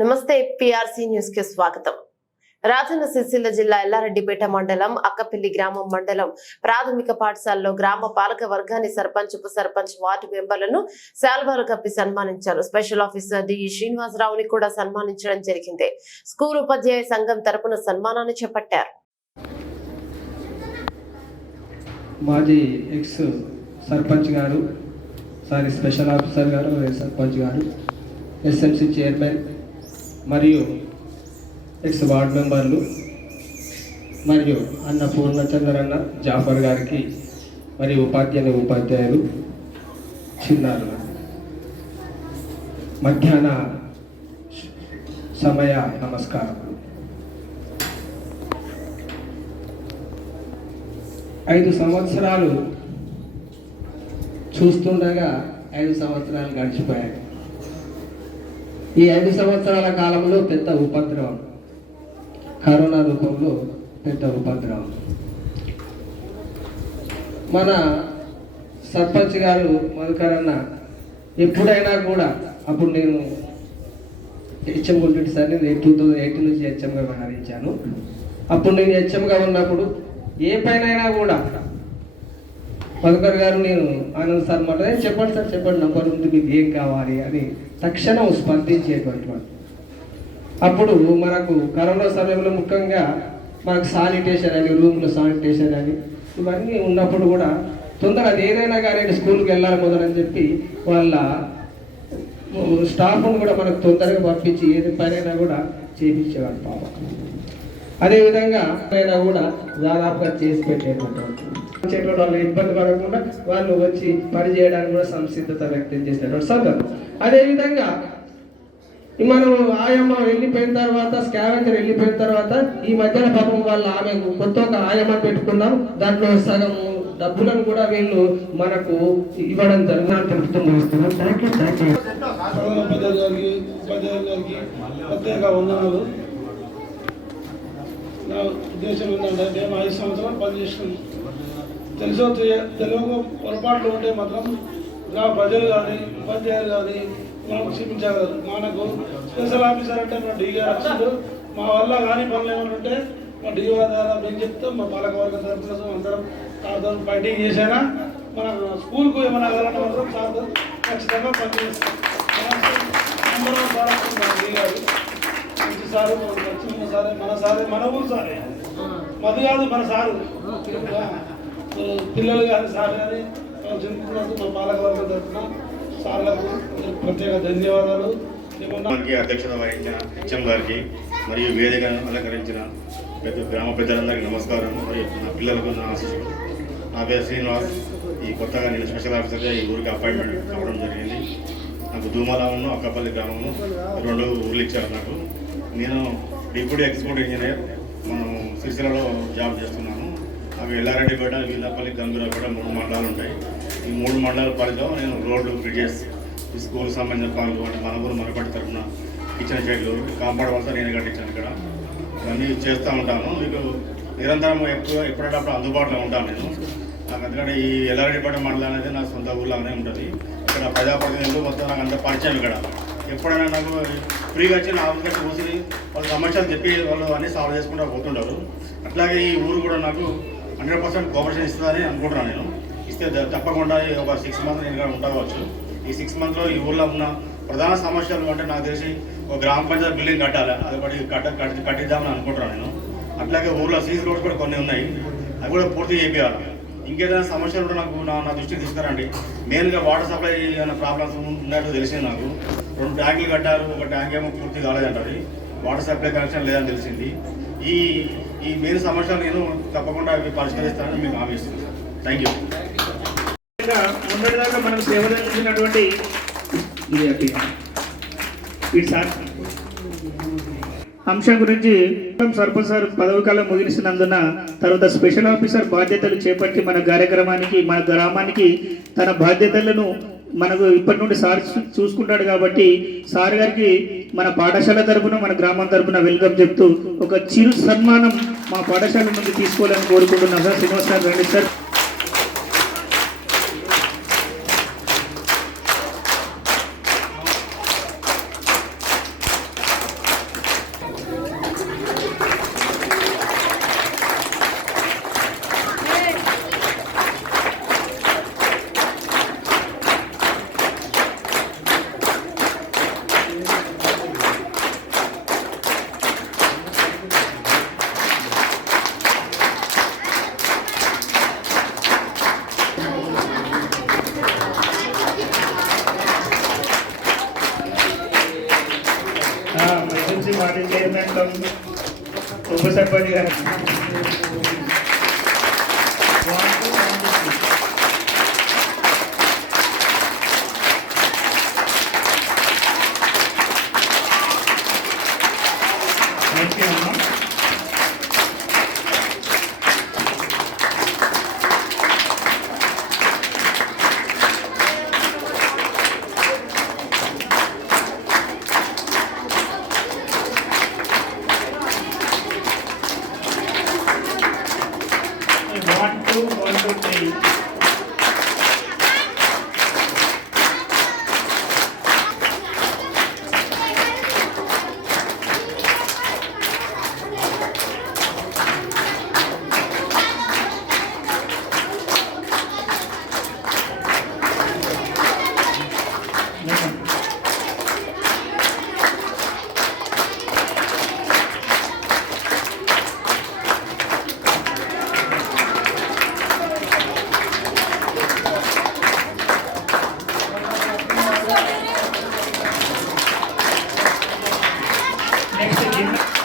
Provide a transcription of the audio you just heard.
నమస్తే PRC news కి స్వాగతం. రాజన్న సిరిసిల్ల జిల్లా ఎల్లారెడ్డిపేట మండలం అక్కపల్లి గ్రామం మండలం ప్రాథమిక పాఠశాలలో గ్రామ పాలక వర్గాన్ని సర్పంచ్ ఉప సర్పంచ్ వార్డు మెంబర్లను శాల్వాలు కప్పి సన్మానించారు. స్పెషల్ ఆఫీసర్ డి శ్రీనివాసరావుని కూడా సన్మానించడం జరిగింది. స్కూల్ ఉపాధ్యాయ సంఘం తరపున సన్మానాన్ని చేపట్టారు. మాజీ ఎక్స్ సర్పంచ్ గారు, స్పెషల్ ఆఫీసర్ గారు, సర్పంచ్ గారు, ఎస్ఎంసి చైర్మన్ మరియు ఎక్స్ వార్డు మెంబర్లు మరియు అన్న పూర్ణచంద్రన్న జాఫర్ గారికి మరియు ఉపాధ్యాయులు చిన్నారు మధ్యాహ్న సమయ నమస్కారం. 5 సంవత్సరాలు చూస్తుండగా 5 సంవత్సరాలు గడిచిపోయాయి. ఈ 5 సంవత్సరాల కాలంలో పెద్ద ఉపద్రవం, కరోనా రూపంలో పెద్ద ఉపద్రవం. మన సర్పంచ్ గారు మధుకరన్న ఎప్పుడైనా కూడా, అప్పుడు నేను హెచ్ఎం గుంటుంటి సార్, నేను 2018 నుంచి హెచ్ఎంగా వ్యవహరించాను. అప్పుడు నేను హెచ్ఎంగా ఉన్నప్పుడు ఏ పైన కూడా మధుకర్ గారు, నేను ఆనంద్ సార్ మాట చెప్పండి సార్, చెప్పండి, నంబర్ ఉంది, మీకు ఏం కావాలి అని తక్షణం స్పందించేటువంటి వాడు. అప్పుడు మనకు కరోనా సమయంలో ముఖ్యంగా మనకు శానిటేషన్ అని, రూమ్లో శానిటేషన్ అని ఇవన్నీ ఉన్నప్పుడు కూడా తొందరగా ఏదైనా కానీ స్కూల్కి వెళ్ళాలి మొదలని చెప్పి వాళ్ళ స్టాఫ్ను కూడా మనకు తొందరగా పంపించి ఏది పనైనా కూడా చేయించేవాడు పాప. అదేవిధంగా అయినా కూడా దాదాపుగా చేసి పెట్టేటువంటి వాళ్ళు ఇబ్బంది పడకుండా వాళ్ళు వచ్చి పని చేయడానికి కూడా సంసిద్ధత వ్యక్తం చేసినటువంటి సందర్భం. అదేవిధంగా మనం ఆయమ్మ వెళ్ళిపోయిన తర్వాత, స్కావెంజర్ వెళ్ళిపోయిన తర్వాత ఈ మధ్యన పాపం వాళ్ళ ఆమె కొత్త ఒక ఆయమ్మ పెట్టుకున్నాం. దాంట్లో సగం డబ్బులను కూడా వీళ్ళు మనకు ఇవ్వడం జరుగుతుందని తెలుపుతూ ముగిస్తున్నాం. ప్రత్యేక వందనాలు. నా ఉద్దేశం ఏంటంటే, మేము 5 సంవత్సరాలు పనిచేస్తున్నాం. తెలుగు పొరపాట్లు ఉంటే మాత్రం గ్రామ ప్రజలు కానీ ఉపాధ్యాయులు కానీ మనకు క్షమించగలరు. మనకు స్పెషల్ ఆఫీసర్ అంటే మన డిఓ వచ్చిండు. మా వల్ల కానీ పనులు ఏమైనా ఉంటే మా డిఓ ద్వారా మేము చెప్తాం. మా పాలకవర్గ తరఫున అందరం సార్తో ఫైటింగ్ చేసినా మన స్కూల్కు ఏమైనా కావాలంటే మాత్రం సార్తో ఖచ్చితంగా పనిచేస్తాం. మంచి సారు, చిన్న సారే, మన సారే, మన ఊరు సారే, మధు కాదు మన సారు, పిల్లలు కానీ సార్ కానీ చెందుతున్నందుకు మా పాలకవర్గం తరఫున సార్లకు ప్రత్యేక ధన్యవాదాలు. అధ్యక్షత వహించిన హెచ్ఎం గారికి మరియు వేదికను అలంకరించిన గ్రామ పెద్దలందరికీ నమస్కారం. మరియు నా పిల్లలకు నా ఆశీస్సులు. నా పేరు శ్రీనివాస్. ఈ కొత్తగా నేను స్పెషల్ ఆఫీసర్గా ఈ ఊరికి అపాయింట్మెంట్ కావడం జరిగింది. నాకు దూమలామును అక్కపల్లి గ్రామము 2 ఊర్లు ఇచ్చారు నాకు. నేను డిప్యూటీ ఎగ్జిక్యూటివ్ ఇంజనీర్ మనం సిరిసిల్లలో జాబ్ చేస్తున్నాను. అవి ఎల్లారెడ్డిపేట, వీళ్ళపల్లి, గంభీరపేట 3 మండలాలు ఉంటాయి. ఈ 3 మండలాల పరిధిలో నేను రోడ్లు, బ్రిడ్జెస్, ఈ స్కూల్కి సంబంధించిన పనులు, అంటే మన ఊరు మనపటి తరఫున కిచెన్ షెడ్లు, కాంపౌండ్ వలస నేను కట్టించాను. ఇక్కడ ఇవన్నీ చేస్తూ ఉంటాను. మీకు నిరంతరం ఎప్పుడప్పుడు అందుబాటులో ఉంటాను నేను. నాకు ఎందుకంటే ఈ ఎల్లారెడ్డిపేట మండలం అనేది నా సొంత ఊర్లోనే ఉంటుంది. ఇక్కడ ప్రజాప్రతినిధులు మొత్తం నాకు అంత పరిచయం. ఇక్కడ ఎప్పుడైనా నాకు ఫ్రీగా వచ్చి నా ఆఫీస్కి కూర్చుని వాళ్ళ సమస్యలు చెప్పి వాళ్ళు అన్నీ సాల్వ్ చేసుకుంటూ పోతుంటారు. అట్లాగే ఈ ఊరు కూడా నాకు 100% కోఆపరేషన్ ఇస్తుందని అనుకుంటున్నాను. నేను ఇస్తే తప్పకుండా ఒక 6 మంత్స్ నేను ఇక్కడ ఉండవచ్చు. ఈ 6 మంత్లో ఈ ఊళ్ళో ఉన్న ప్రధాన సమస్యలు అంటే నాకు తెలిసి ఒక గ్రామ పంచాయతీ బిల్డింగ్ కట్టాలి, అది ఒకటి కట్టిద్దామని అనుకుంటున్నాను నేను. అట్లాగే ఊళ్ళో సీసీ రోడ్స్ కూడా కొన్ని ఉన్నాయి, అవి కూడా పూర్తి చేయాలి. ఇంకేదైనా సమస్యలు కూడా నాకు నా దృష్టికి తీసుకురండి. మెయిన్గా వాటర్ సప్లై ఏమైనా ప్రాబ్లమ్స్ ఉన్నట్టు తెలిసింది నాకు. 2 ట్యాంకులు కట్టారు, ఒక ట్యాంక్ ఏమో పూర్తి కాలేదంటారు, వాటర్ సప్లై కనెక్షన్ లేదని తెలిసింది. ఈ మెయిన్ సమస్యలు నేను తప్పకుండా అవి పరిష్కరిస్తానని మీకు హామీ ఇస్తున్నాను. Thank you. మొన్నటిదాకా మనం సేవ చేసినటువంటి అంశం గురించి సర్పంచ్ సార్ పదవి కాలం ముగిసినందున తర్వాత స్పెషల్ ఆఫీసర్ బాధ్యతలు చేపట్టి మన కార్యక్రమానికి, మన గ్రామానికి తన బాధ్యతలను మనకు ఇప్పటి నుండి సార్ చూసుకుంటాడు. కాబట్టి సార్ గారికి మన పాఠశాల తరపున, మన గ్రామం తరపున వెల్కమ్ చెప్తూ ఒక చిరు సన్మానం మా పాఠశాల నుండి తీసుకోవాలని కోరుకుంటున్నాం. సార్ శ్రీనివాస్ గారు రండి సార్. ఎస్ఎంసీ మాజీ చైర్మన్ ఉప సర్పంచ్ గారు థ్యాంక్ యూ అమ్మా. One, two, three. Next,